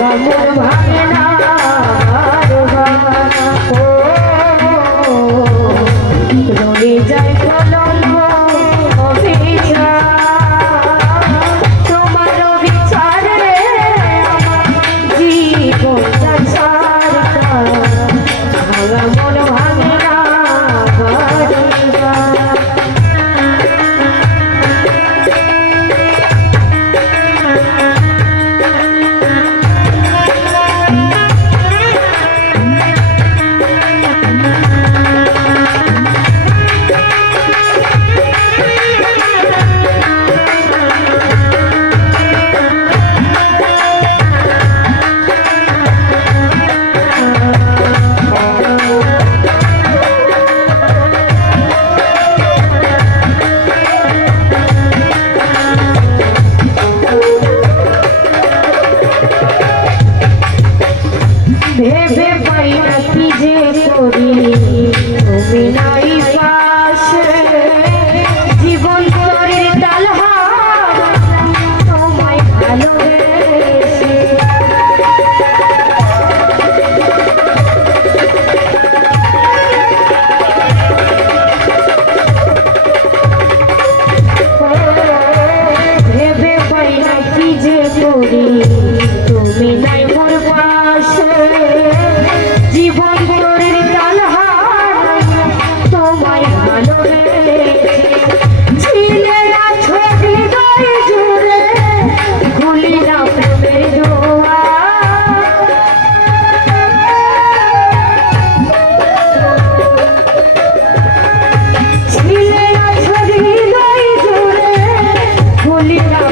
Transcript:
মন ভাঙে না বলি না।